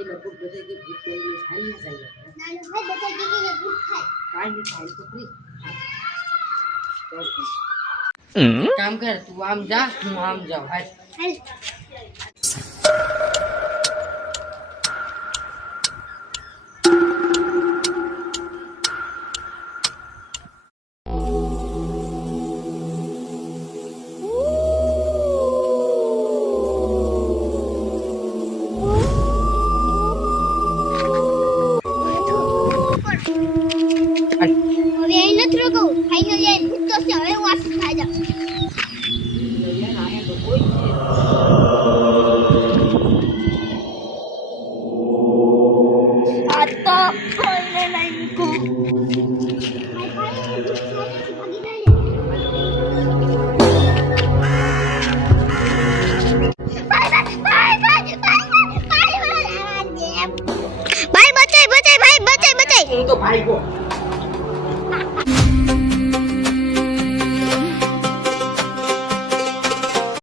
લગભગ બધા કે ભૂત બની સારી ના જાય નાનો ભાઈ બધા કે ભૂત થાય કાઈ નહીં થાય તો ફ્રી કામ કર તું આમ જા હું આમ જાઉં હાલ ભાઈ બચાય બચાય ભાઈ બચાય બચાય હું તો ભાઈ ગો